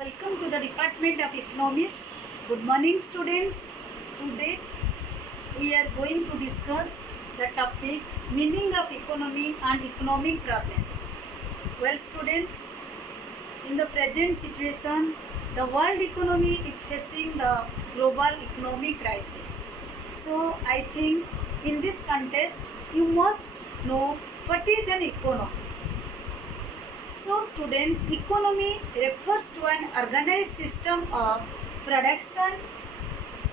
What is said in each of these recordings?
Welcome to the Department of Economics. Good morning, students. Today we are going to discuss the topic meaning of economy and economic problems. Well, students, in the present situation, the world economy is facing the global economic crisis. So, I think in this context, you must know what is an economy. So students, economy refers to an organized system of production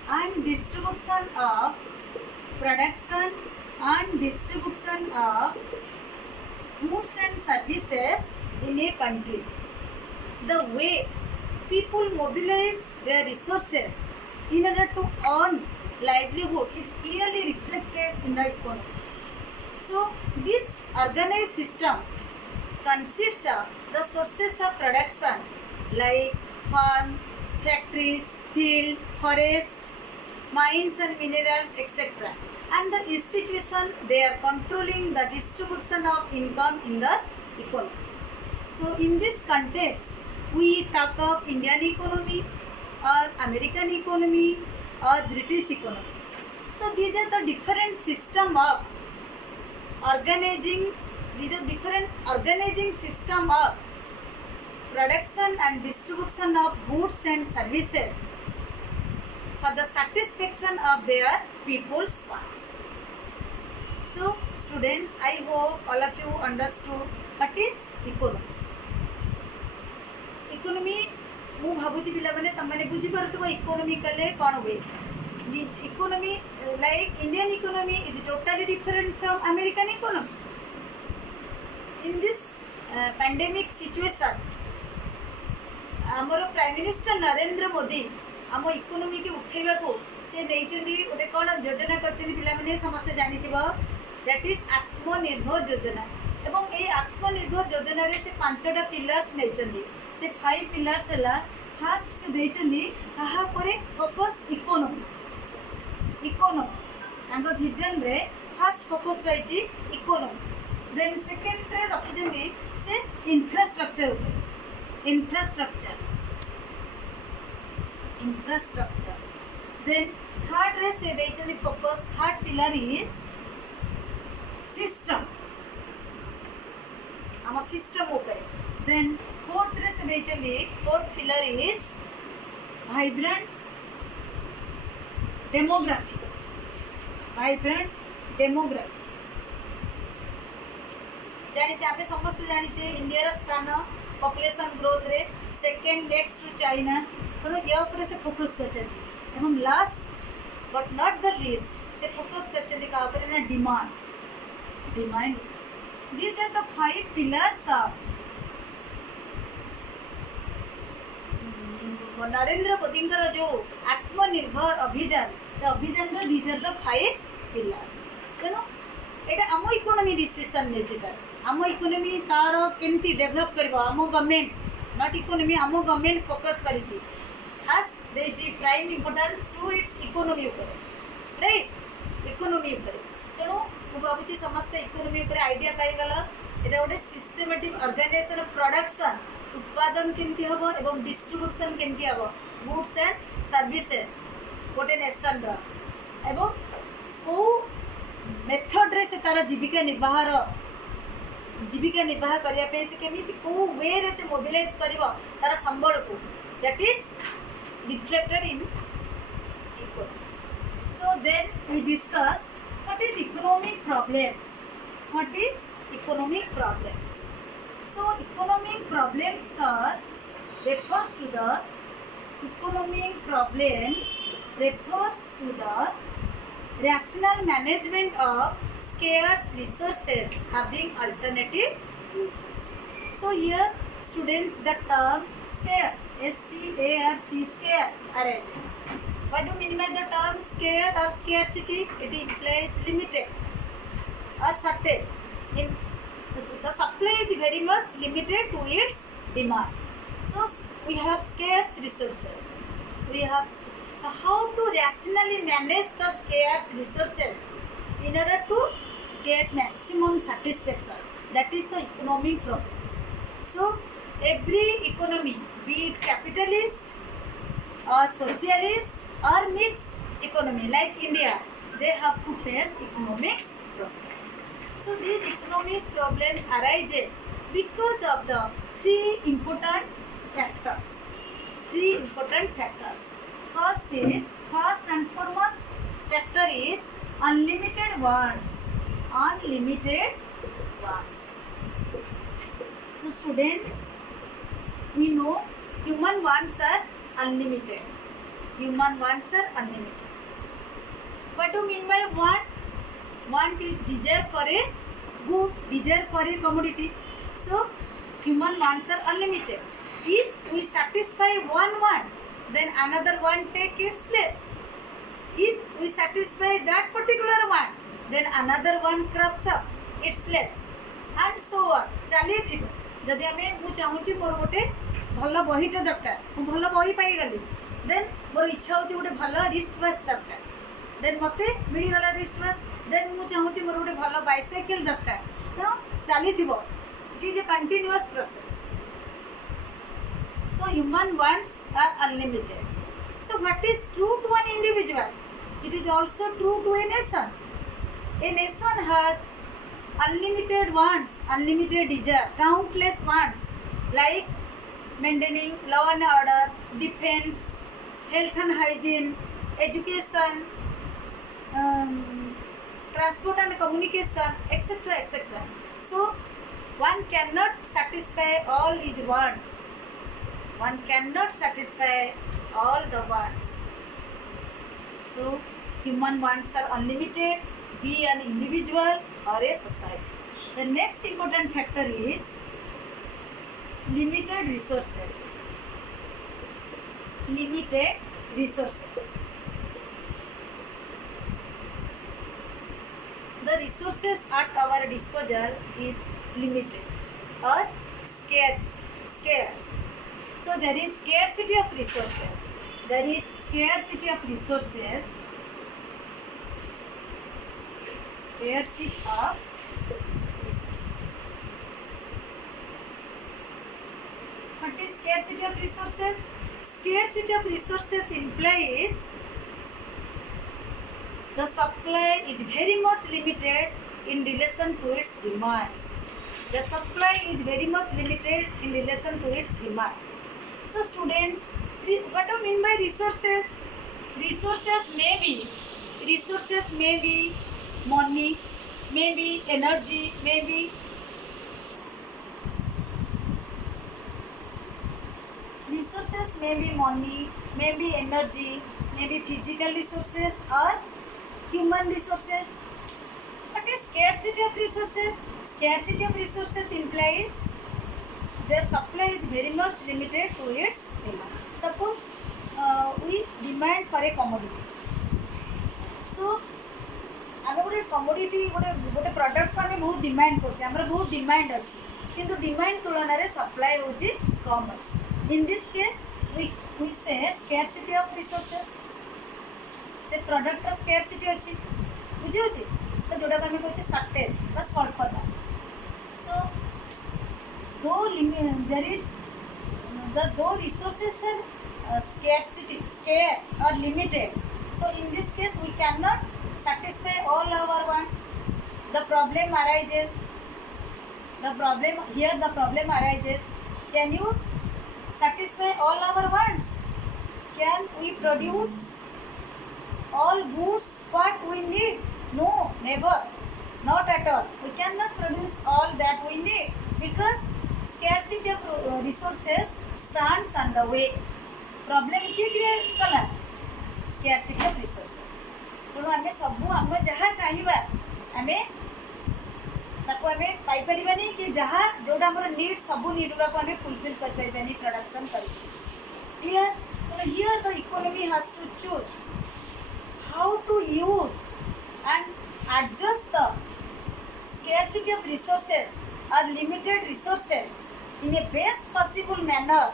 and distribution of goods and services in a country. The way people mobilize their resources in order to earn livelihood is clearly reflected in the economy. So this organized system consists of the sources of production like farm, factories, field, forest, mines and minerals, etc. And the institution, they are controlling the distribution of income in the economy. So in this context, we talk of Indian economy or American economy or British economy. So these are the different system of organizing. These are different organizing system of production and distribution of goods and services for the satisfaction of their people's wants. So students, I hope all of you understood what is economy. Economy ମୁଁ ଭାବୁଛି ପିଲାମାନେ ତମମାନେ ବୁଝିପାରୁଥିବ economy କଲେ କ'ଣ ହୁଏ. Economy like Indian economy is totally different from American economy. In this pandemic situation, आमर prime minister Narendra Modi आम economy की उठेबा को से नैचंदी गोटे कौन योजना करछन पिलामने समस्त जानिथिबो, दैट इज आत्मनिर्भर योजना. एवं ए आत्मनिर्भर योजना रे से पांचटा पिलर्स नैचंदी. से 5 पिलर्स हला. फर्स्ट से देचंदी कहा परे फोकस इकोनोमी. तांको विजन रे फर्स्ट फोकस रहिची इकोनोमी. देन सेकेंड रे रखिजंदी से इंफ्रास्ट्रक्चर. Then third रे से देचंदी focus. Third pillar is system. आम सिस्टम ऊपर. देन फोर्थ रे से देचंदी fourth pillar is vibrant demography. जानिचे आप समस्त जानिचे इंडिया स्थान पॉपुलेशन ग्रोथ रे सेकेंड नेक्स्ट टू चाइना. तेणु या उपर से फोकस कर. Last but not the least से फोकस कर demand. These are the 5 pillars of Narendra Modi जो आत्मनिर्भर अभियान. से अभियान दीज आर द 5 पिलर्स. तेणु यहाँ आम इकोनोमी डिसीजन नहीं. आम इकोनोमी तार केमती डेभलप कर आम गवर्नमेंट नॉट इकोनोमी आम गवर्नमेंट फोकस कर. फास्ट देछि prime importance to its economy ऊपर, राइट. इकोनोमी ऊपर. तेणु मु भावुछि समस्त इकोनोमी ऊपर आइडिया पाइगला. एटा गोटे सिस्टेमेटिक ऑर्गेनाइजेशन ऑफ प्रोडक्शन, उत्पादन केमती हबो एवं डिस्ट्रीब्यूशन केमती हबो गुड्स एंड सर्विसेज गोटे नेशन रो. एवं को मेथड रे से तार जीविका निर्वाह करने से केमी कौ वे रे से मोबिलाइज कर तार संबल को, that is reflected in economy. So then we discuss what is economic problems. So economic problems refers to the rational management of scarce resources having alternative uses. So here students, the term scarce, S-C-A-R-C, scarce arises. What do you mean by the term scarce or scarcity? It implies limited or shortage. The supply is very much limited to its demand. So we have scarce resources. We have how to rationally manage the scarce resources in order to get maximum satisfaction. That is the economic problem. So every economy, be it capitalist or socialist or mixed economy like India, they have to face economic problems. So these economic problem arises because of the three important factors. Three important factors. First and foremost factor is unlimited wants. Unlimited wants. So students, we know human wants are unlimited. Human wants are unlimited. What do you mean by want? Want is desire for a good, desire for a commodity. So human wants are unlimited. If we satisfy one want, then another one take its place. If we satisfy that particular one, then another one crops up its place, and so on. चलिए थी जदि आम मुझे चाहूँगी मोर गोटे भल बहीटे दरकार मुझे भल बही पाईगली देन मोर इच्छा हो गोटे भल रिस्ट वाच दरकार देन मत मिलगला रिस्ट वाच देन मुझे चाहूँगी मोर गोटे भल बाइसाइकेल दरकार तेणु चली it is a continuous process. So human wants are unlimited. So what is true to an individual? It is also true to a nation. A nation has unlimited wants, unlimited desire, countless wants like maintaining law and order, defense, health and hygiene, education, transport and communication, etc. etc. So one cannot satisfy all his wants. One cannot satisfy all the wants. So human wants are unlimited, be an individual or a society. The next important factor is limited resources. Limited resources. The resources at our disposal is limited or scarce. So there is scarcity of resources. There is scarcity of resources. Scarcity of resources. What is scarcity of resources? Scarcity of resources implies the supply is very much limited in relation to its demand. The supply is very much limited in relation to its demand. So students, what do you mean by resources? Resources may be money, maybe energy, maybe resources may be money, maybe energy, maybe physical resources or human resources. What is scarcity of resources? Scarcity of resources implies their supply is very much limited to its demand. Suppose we demand for a commodity. So आम गोटे commodity गोटे product को आम बहुत demand कर बहुत demand अच्छी किंतु डिमांड तुलन में सप्लाई हो कम अच्छी. In this case we say scarcity of resources से प्रडक्ट स्केर्सिटी अच्छी बुझे तो जोटा आम कहे सर्टेज स्वल्पता. So though resources are scarce or limited, so in this case we cannot satisfy all our wants. The problem arises. The problem arises. Can you satisfy all our wants? Can we produce all goods what we need? No, never. Not at all. We cannot produce all that we need because scarcity of resources stands on the way. Problem किए create कला scarcity of resources. तेणु आम सबू आम जहाँ चाहिए आम ताको आम पाइपारानी कि जहाँ जोटा आम नीड सबू नीड गुड़ा आम फुलफिल कर प्रोडक्शन कर. Clear. So here the economy has to choose how to use and adjust the scarcity of resources or limited resources in a best possible manner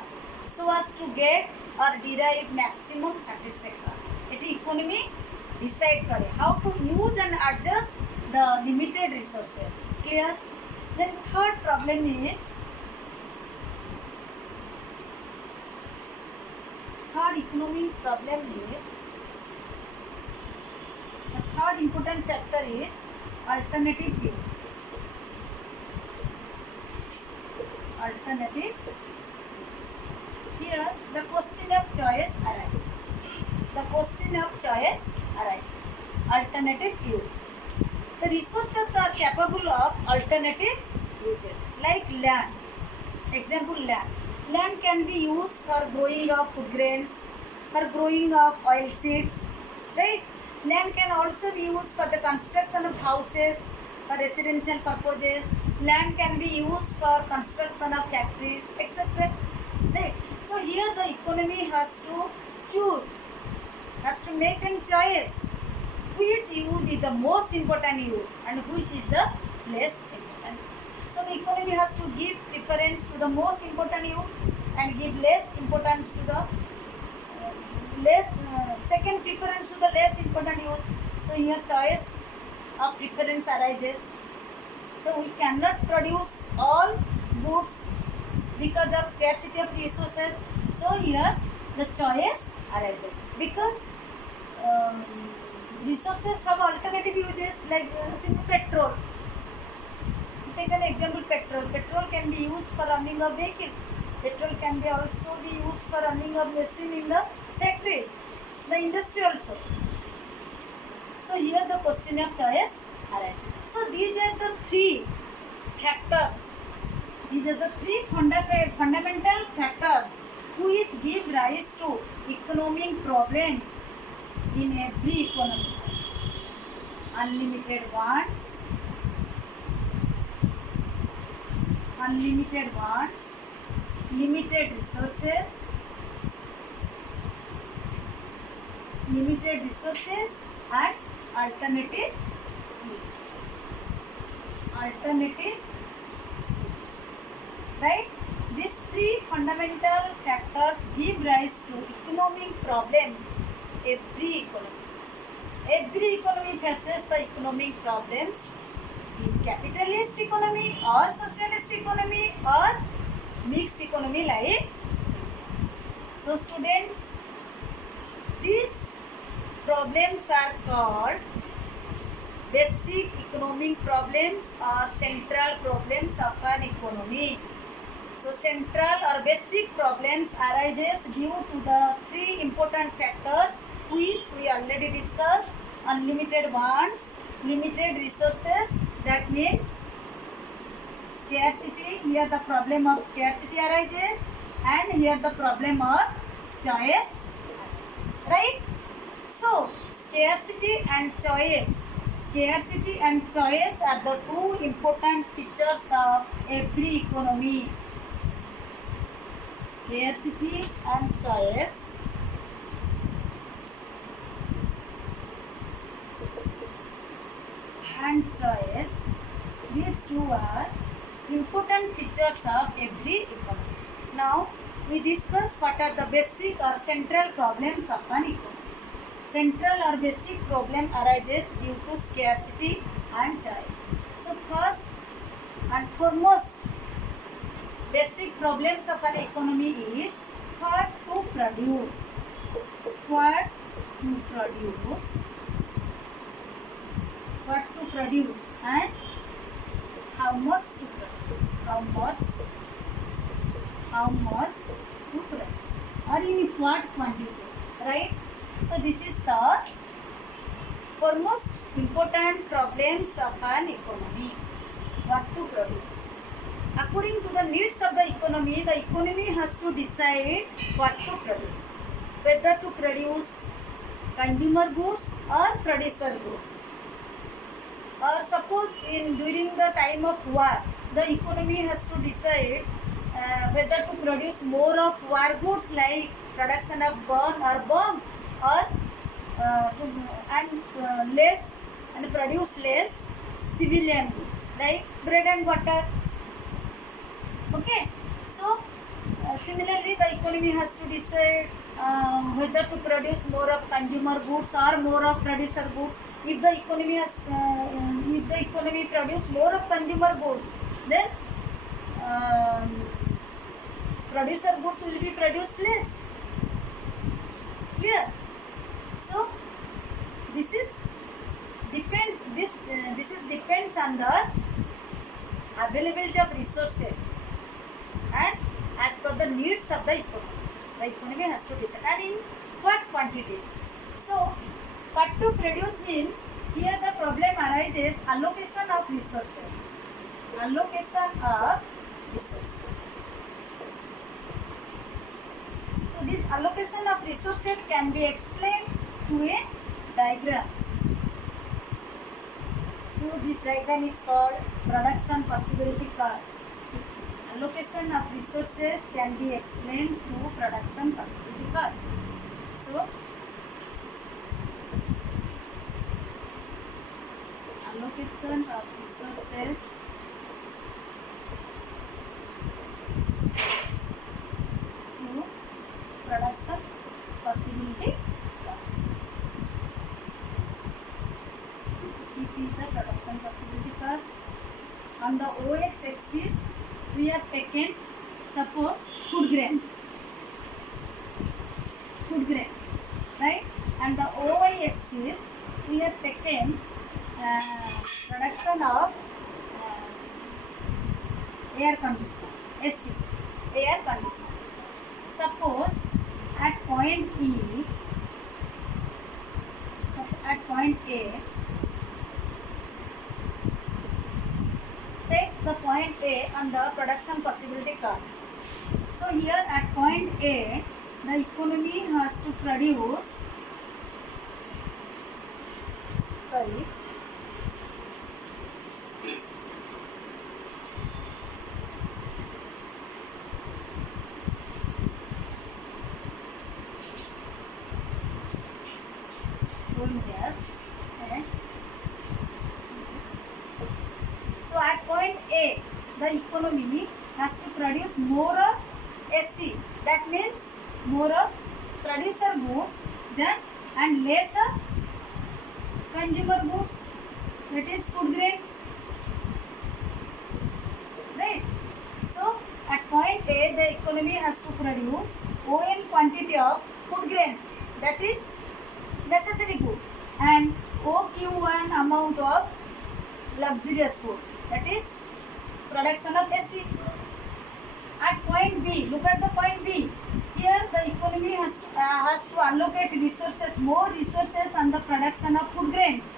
so as to get or derive maximum satisfaction. It economy decide करे how to use and adjust the limited resources. Clear. Then third problem is third economic problem is, the third important factor is alternative use. Alternative. Here the question of choice arises. The question of choice arises. Alternative use. The resources are capable of alternative uses, like land. Example, land. Land can be used for growing of food grains, for growing of oil seeds, right? Land can also be used for the construction of houses, for residential purposes. Land can be used for construction of factories, etc. Right? So here the economy has to choose, has to make a choice which use is the most important use and which is the less important. So the economy has to give preference to the most important use and give less importance to the second preference to the less important use. So here choice of preference arises. So we cannot produce all goods because of scarcity of resources. So here the choice arises because resources have alternative uses, like simple petrol. Take an example, petrol. Petrol can be used for running of vehicles. Petrol can be also be used for running of machine in the factory, the industry also. So here the question of choice arises. So these are the three factors. These are the three fundamental factors which give rise to economic problems in every economy. Unlimited wants, limited resources, and alternative use. Right? These three fundamental factors give rise to economic problems. Every economy faces the economic problems in capitalist economy or socialist economy or mixed economy like. So students, these problems are called basic economic problems or central problems of an economy. So central or basic problems arises due to the three important factors which we already discussed: unlimited wants, limited resources, that means scarcity. Here the problem of scarcity arises, and here the problem of choice arises, right? So scarcity and choice are the two important features of every economy. Scarcity and choice these two are important features of every economy. Now we discuss what are the basic or central problems of an economy. Central or basic problem arises due to scarcity and choice. So first and foremost, basic problems of an economy is what to produce, and how much to produce, or in what quantities, right? So this is the foremost important problems of an economy, what to produce. According to the needs of the economy has to decide what to produce, whether to produce consumer goods or producer goods. Or suppose during the time of war, the economy has to decide whether to produce more of war goods like production of gun or bomb, or produce less civilian goods like bread and butter. Okay, so similarly the economy has to decide whether to produce more of consumer goods or more of producer goods. If the economy produce more of consumer goods, then producer goods will be produced less. Clear? So this is depends on the availability of resources and as per the needs of the economy. The economy has to decide and in what quantities. So what to produce means here the problem arises allocation of resources. Allocation of resources. So this allocation of resources can be explained through a diagram. So this diagram is called production possibility curve. Allocation of resources can be explained through production possibility curve. So allocation of resources through production possibility curve. It is the production possibility curve. On the OX axis, we have taken suppose food grains, right? And the OY axis, we have taken production of air conditioner, AC, air conditioner. Suppose at point E, at point A, take the point A on the production possibility curve. So here at point A, the economy has to produce, so at point A, the economy has to produce more of SC. That means more of producer goods than and less of consumer goods. That is food grains. Right? So at point A, the economy has to produce ON quantity of food grains. That is necessary goods, and OQ1 amount of luxurious goods, that is production of SC. At point B, look at the point B. Here the economy has to allocate resources, more resources on the production of food grains,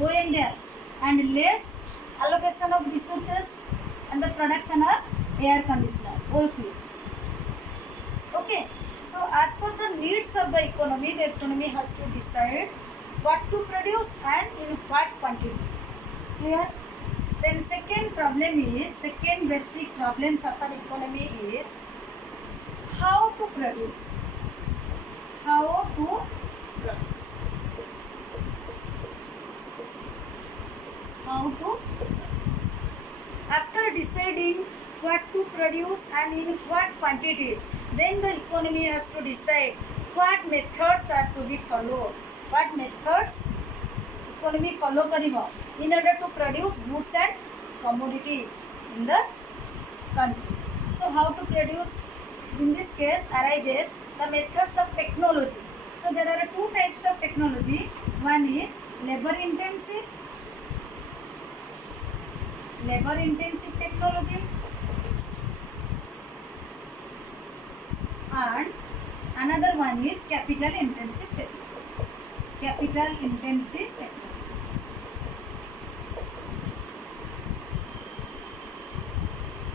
ON dash, and less allocation of resources and the production of air conditioner, OQ. Okay. So as per the needs of the economy has to decide what to produce and in what quantities. Clear? Then second basic problems of an economy is how to produce. How to produce. How to. After deciding what to produce and in what quantities, then the economy has to decide what methods are to be followed. What methods economy follow karibo in order to produce goods and commodities in the country. So how to produce in this case arises the methods of technology. So there are two types of technology. One is labor intensive technology, and another one is capital intensive technology.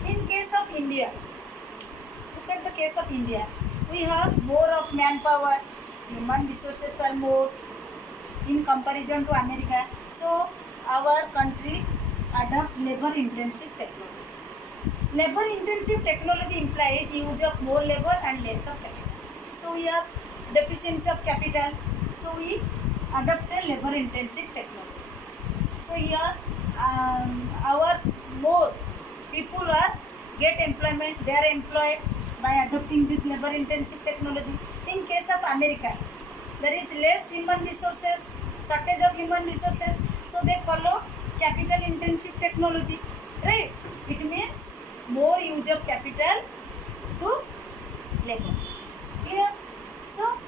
In case of India, look at the case of India. We have more of manpower, human resources are more in comparison to America. So our country adopt labor intensive technology. Labor intensive technology implies use of more labor and less of capital. So we have deficiency of capital. So we adopt a labor intensive technology. So here our more people are get employment. They are employed by adopting this labor intensive technology. In case of America, there is less human resources, shortage of human resources. So they follow capital intensive technology. Right? It means more use of capital to labor. Clear? So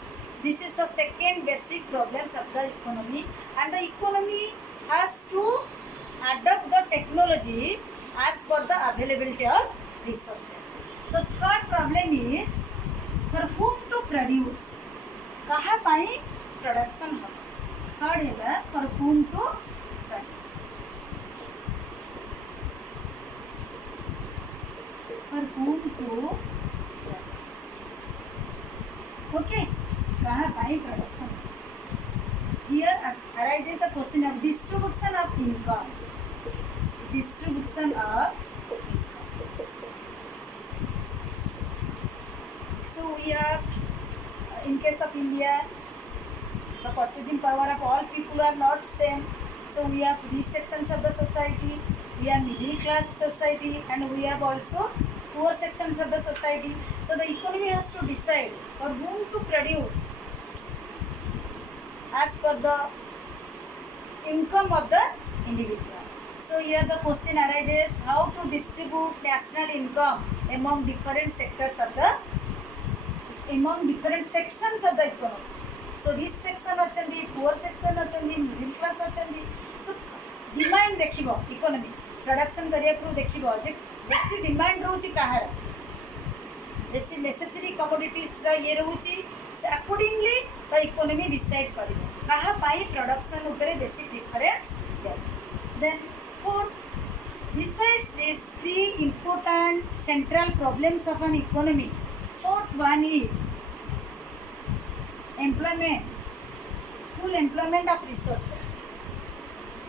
This is the second basic problems of the economy, and the economy has to adapt the technology as per the availability of resources. So third problem is for whom to produce, कहाँ पाई production हो. Third है for whom to produce, for whom to produce. Okay, कहाँ पाई production. Here arises the question of distribution of income. Distribution of so we have in case of India, the purchasing power of all people are not same. So we have these sections of the society, we have middle class society, and we have also poor sections of the society. So the economy has to decide for whom to produce as per the income of the individual. So here the question arises how to distribute national income among different sectors of the different sections of the economy. So this section achandi, poor section achandi, middle class achandi. So demand देखिबो economy production करिया करू देखिबो जे बेसी demand रहउची काहार, बेसी necessary commodities रा ये रहउची, so accordingly the economy decide करिबो काहा पाई production ऊपर बेसी preference they. Then fourth, besides these three important central problems of an economy, fourth one is employment, full employment of resources.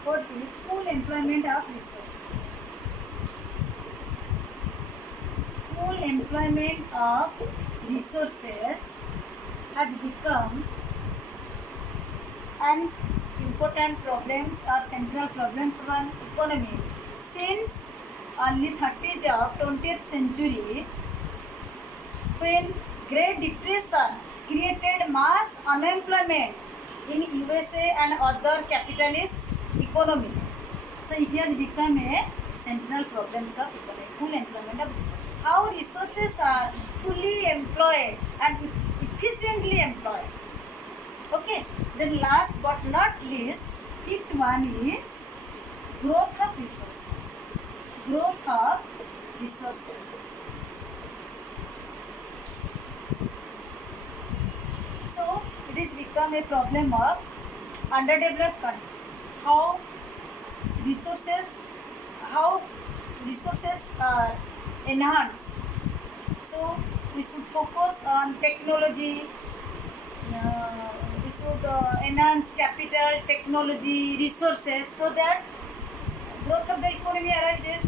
Fourth is full employment of resources. Full employment of resources has become an important problems or central problems of an economy since early 30s of 20th century, when Great Depression created mass unemployment in USA and other capitalist economy. So it has become a central problems of economy, full employment of resources. How resources are fully employed and efficiently employed. Okay, then last but not least, fifth one is growth of resources. Growth of resources. So it has become a problem of underdeveloped country. How resources are enhanced. So we should focus on technology. We should enhance capital, technology, resources, so that growth of the economy arises.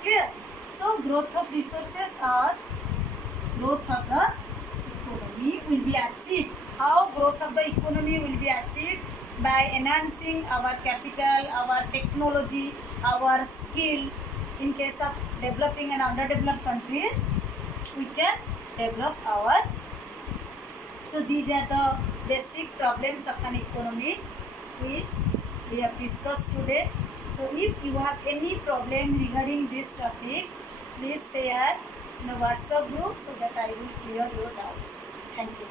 Clear? So growth of resources or growth of the economy will be achieved. How growth of the economy will be achieved? By enhancing our capital, our technology, our skill. In case of developing and underdeveloped countries, we can develop our. So these are the basic problems of an economy which we have discussed today. So if you have any problem regarding this topic, please share in the WhatsApp group so that I will clear your doubts. Thank you.